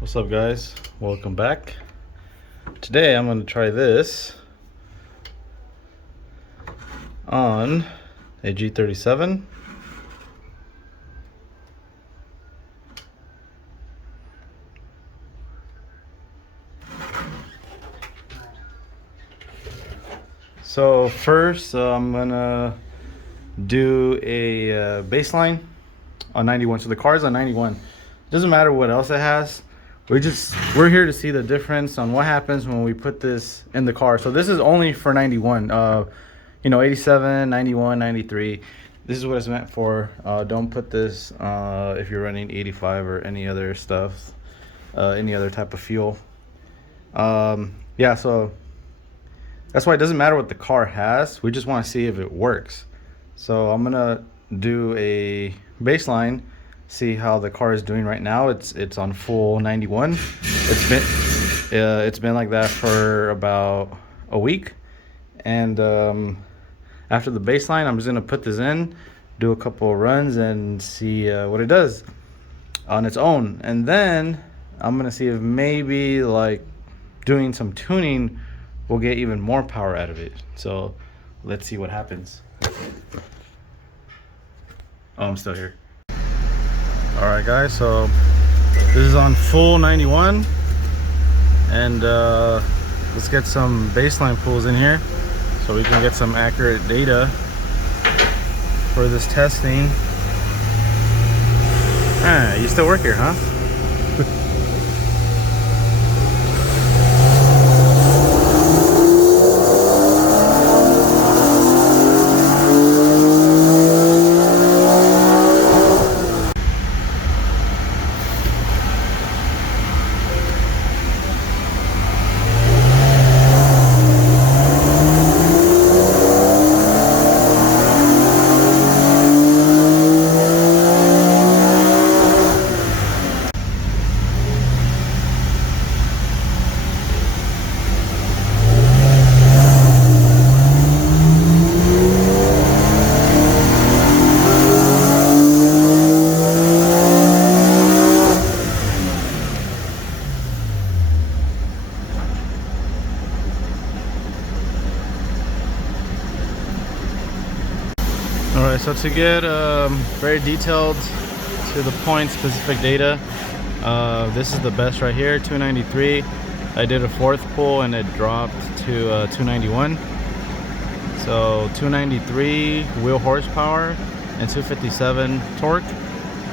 What's up, guys? Welcome back. Today I'm going to try this on a G37. So first I'm going to do a baseline on 91. So the car's on 91. Doesn't matter what else it has. We're here to see the difference on what happens when we put this in the car. So this is only for 91. 87, 91, 93. This is what it's meant for. Don't put this if you're running 85 or any other stuff, any other type of fuel. Yeah, so that's why it doesn't matter what the car has. We just want to see if it works. So I'm gonna do a baseline, see how the car is doing right now. It's on full 91. It's been like that for about a week, and after the baseline, I'm just gonna put this in, do a couple of runs, and see what it does on its own. And then I'm gonna see if maybe like doing some tuning will get even more power out of it. So let's see what happens. Oh, I'm still here. All right, guys, so this is on full 91, and let's get some baseline pulls in here so we can get some accurate data for this testing. You still work here, huh? Alright, so to get very detailed to the point specific data, this is the best right here, 293. I did a fourth pull and it dropped to 291. So 293 wheel horsepower and 257 torque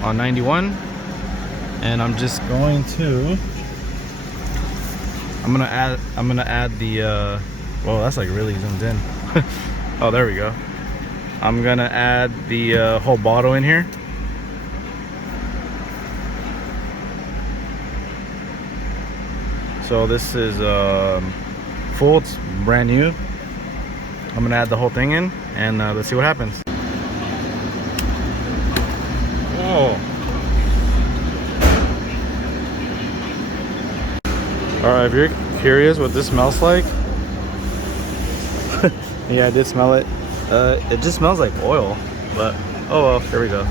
on 91. And I'm just going to I'm gonna add the well, that's like really zoomed in. Oh, there we go. I'm gonna add the whole bottle in here. So this is full, it's brand new. I'm gonna add the whole thing in, and let's see what happens. Oh. Alright, if you're curious what this smells like, yeah, I did smell it. It just smells like oil, but oh well, there we go.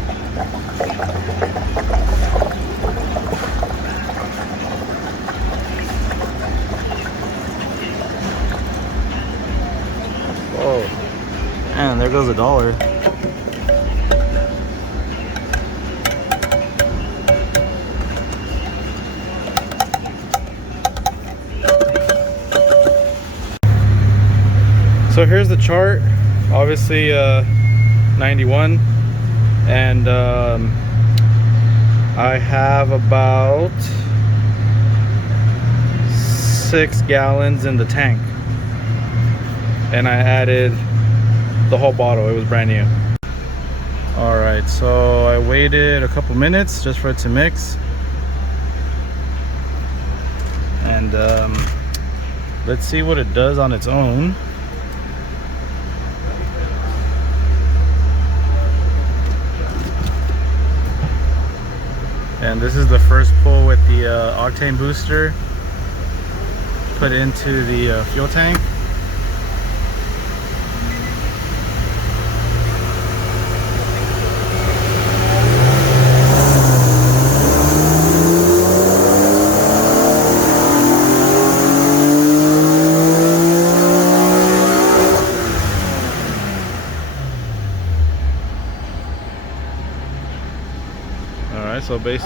Oh, and there goes $1. So here's the chart. Obviously 91, and I have about 6 gallons in the tank, and I added the whole bottle. It was brand new. All right, so I waited a couple minutes just for it to mix, and let's see what it does on its own. And this is the first pull with the octane booster put into the fuel tank.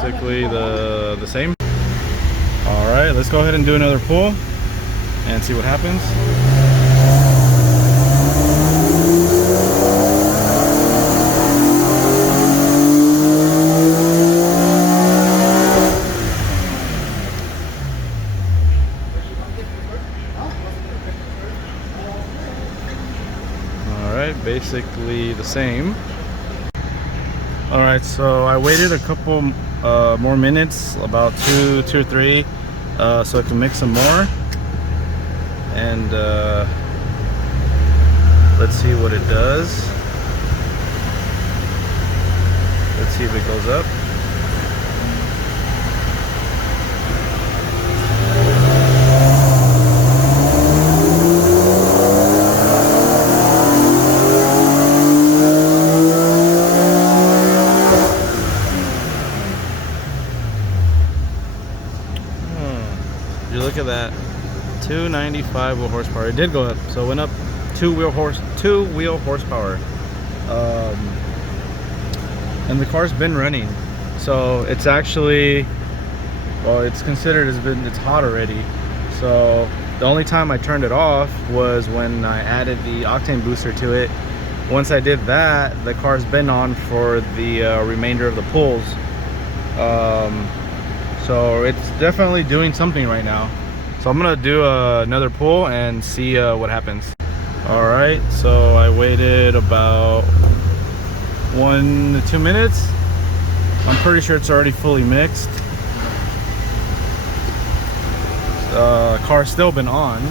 basically the same. All right, let's go ahead and do another pull and see what happens. All right, basically the same. All right, so I waited a couple more minutes, about two or three, so I can mix some more. And let's see what it does. Let's see if it goes up. You look at that, 295 wheel horsepower. It did go up, so it went up two wheel horsepower. And the car's been running, so it's actually, well, it's considered it's hot already. So the only time I turned it off was when I added the octane booster to it. Once I did that, the car's been on for the remainder of the pulls. So it's definitely doing something right now. So I'm gonna do another pull and see what happens. All right, so I waited about 1 to 2 minutes. I'm pretty sure it's already fully mixed. Car's still been on.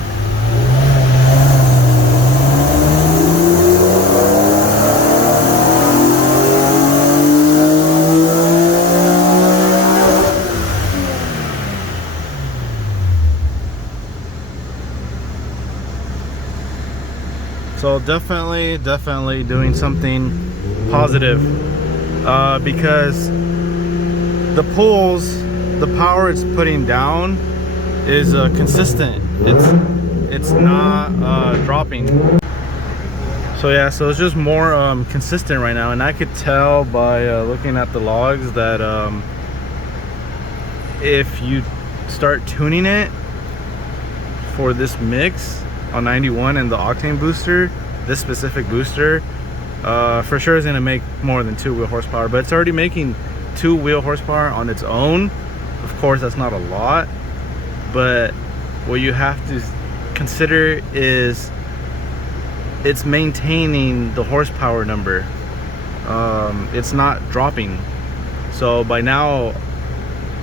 So definitely doing something positive, because the pulls, the power it's putting down is consistent. It's not dropping. So yeah, so it's just more consistent right now, and I could tell by looking at the logs that if you start tuning it for this mix on 91 and the octane booster, this specific booster, for sure is going to make more than 2 wheel horsepower. But it's already making 2 wheel horsepower on its own. Of course, that's not a lot, but what you have to consider is it's maintaining the horsepower number. It's not dropping. So by now,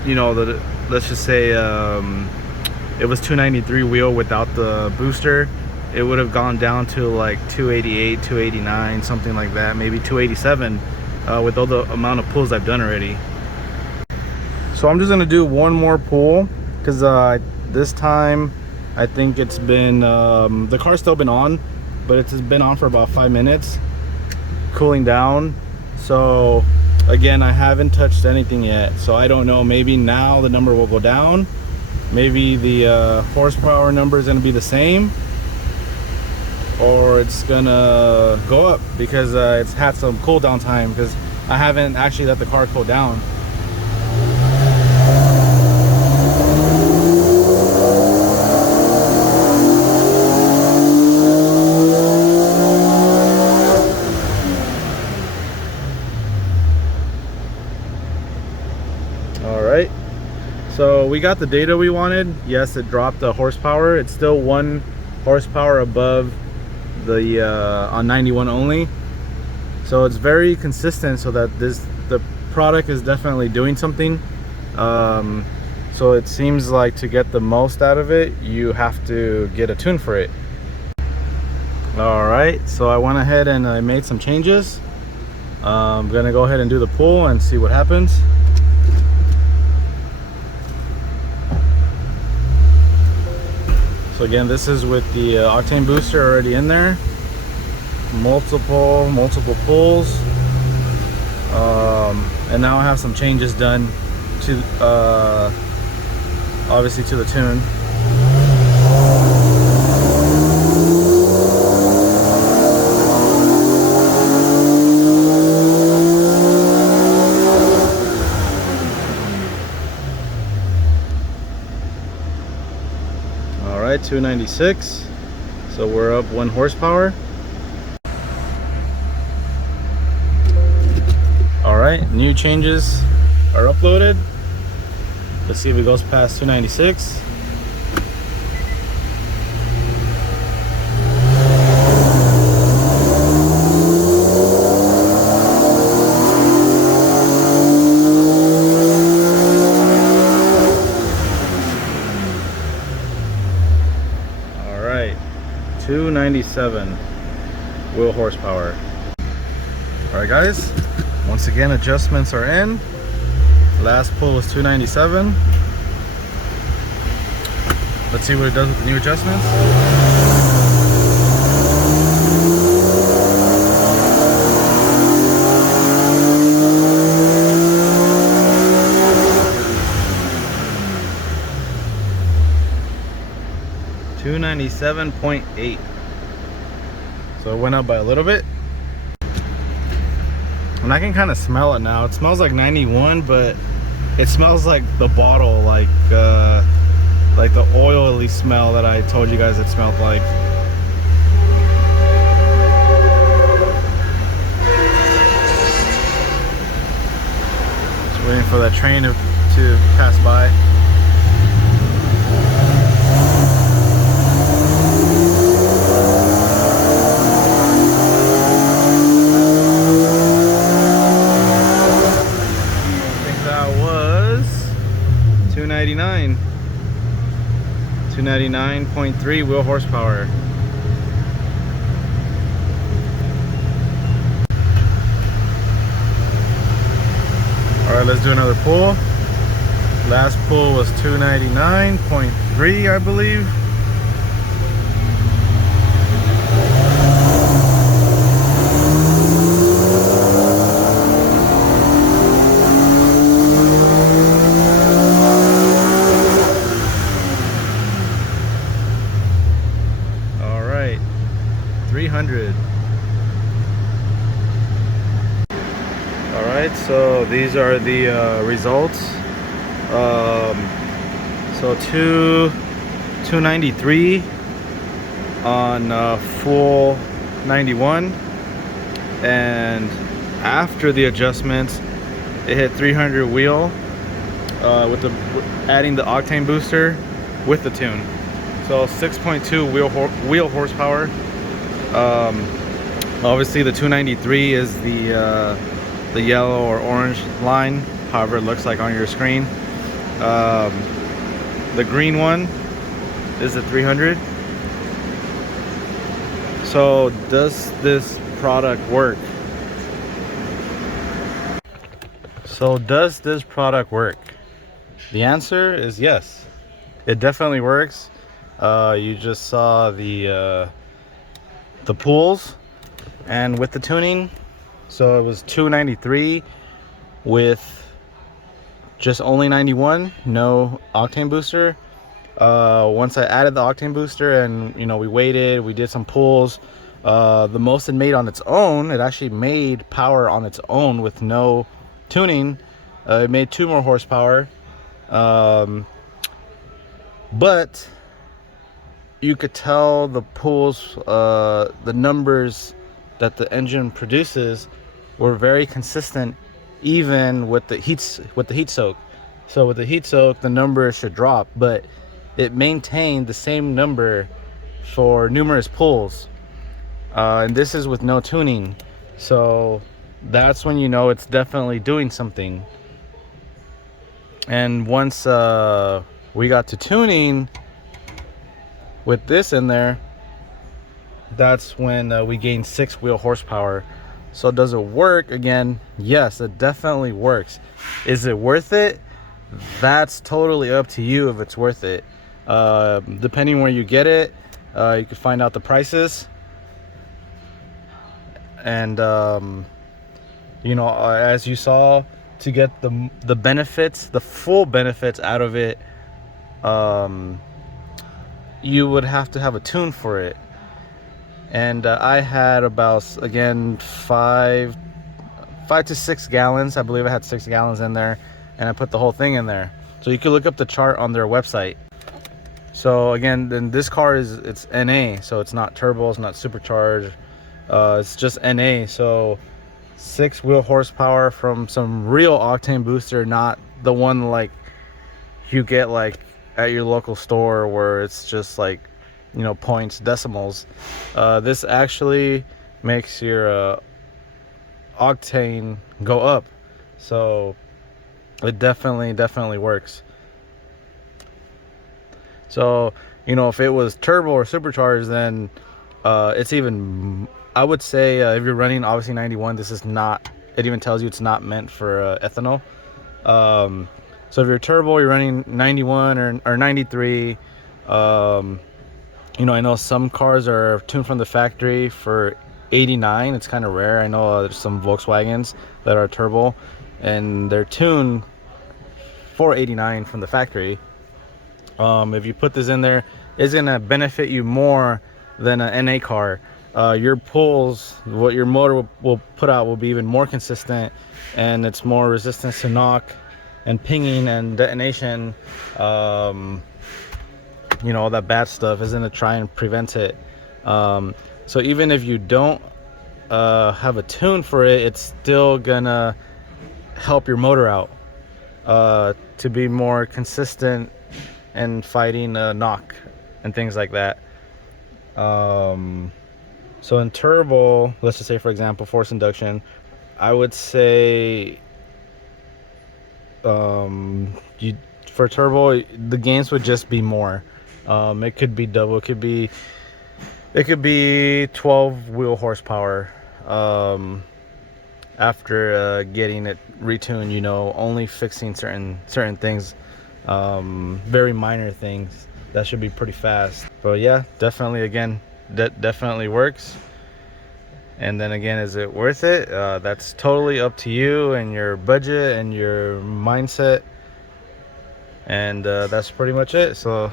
you know, let's just say it was 293 wheel without the booster, it would have gone down to like 288, 289, something like that, maybe 287, with all the amount of pulls I've done already. So I'm just gonna do one more pull, because this time I think it's been the car's still been on, but it's been on for about 5 minutes cooling down. So again, I haven't touched anything yet, so I don't know, maybe now the number will go down. Maybe the horsepower number is going to be the same, or it's gonna go up because it's had some cool down time, because I haven't actually let the car cool down. All right, so we got the data we wanted. Yes, it dropped the horsepower. It's still 1 horsepower above the on 91 only, so it's very consistent, so that the product is definitely doing something. So it seems like to get the most out of it, you have to get a tune for it. All right, so I went ahead and I made some changes. I'm gonna go ahead and do the pull and see what happens. So again, this is with the octane booster already in there. Multiple pulls. And now I have some changes done to obviously to the tune. 296, so we're up 1 horsepower. All right, new changes are uploaded. Let's see if it goes past 296. All right, 297 wheel horsepower. All right, guys, once again, adjustments are in. Last pull was 297. Let's see what it does with the new adjustments. $297.8. So it went up by a little bit. And I can kind of smell it now. It smells like 91, but it smells like the bottle, like the oily smell that I told you guys it smelled like. Just waiting for that train to pass by. Was 299. 299.3 wheel horsepower. All right, let's do another pull. Last pull was 299.3, I believe. All right, 300. All right, so these are the results. So 293 on full 91, and after the adjustments, it hit 300 wheel with adding the octane booster with the tune. So 6.2 wheel horsepower. Obviously, the 293 is the yellow or orange line, however it looks like on your screen. The green one is the 300. So does this product work? The answer is yes. It definitely works. You just saw the pulls, and with the tuning, so it was 293 with just only 91, no octane booster. Once I added the octane booster and we waited, we did some pulls, the most it made on its own, it actually made power on its own with no tuning. It made 2 more horsepower, but you could tell the pulls, the numbers that the engine produces were very consistent, even with the heat soak. So with the heat soak, the numbers should drop, but it maintained the same number for numerous pulls, and this is with no tuning. So that's when you know it's definitely doing something. And once we got to tuning with this in there, that's when we gained 6 wheel horsepower. So does it work? Again, yes, it definitely works. Is it worth it? That's totally up to you if it's worth it. Depending where you get it, you can find out the prices. And as you saw, to get the benefits, the full benefits out of it, you would have to have a tune for it. And I had about, again, 5 to 6 gallons. I believe I had 6 gallons in there, and I put the whole thing in there. So you can look up the chart on their website. So again, then this car it's NA, so it's not turbo, it's not supercharged. It's just NA. So 6 wheel horsepower from some real octane booster, not the one like you get like at your local store where it's just like, you know, points, decimals. This actually makes your octane go up, so it definitely works. So, you know, if it was turbo or supercharged, then it's even, I would say, if you're running obviously 91, this is not, it even tells you it's not meant for ethanol. So if you're turbo, you're running 91 or 93. You know, I know some cars are tuned from the factory for 89. It's kind of rare. I know there's some Volkswagens that are turbo and they're tuned for 89 from the factory. If you put this in there, it's gonna benefit you more than an NA car. Your pulls, what your motor will put out, will be even more consistent, and it's more resistance to knock and pinging and detonation. You know, all that bad stuff is gonna try and prevent it. So even if you don't have a tune for it, it's still gonna help your motor out to be more consistent and fighting knock and things like that. So in turbo, let's just say for example force induction, I would say you, for turbo the gains would just be more. It could be double, it could be 12 wheel horsepower after getting it retuned, you know, only fixing certain things, very minor things. That should be pretty fast. But yeah, definitely, again, that definitely works. And then again, is it worth it? That's totally up to you and your budget and your mindset. And that's pretty much it. So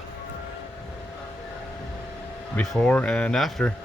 before and after.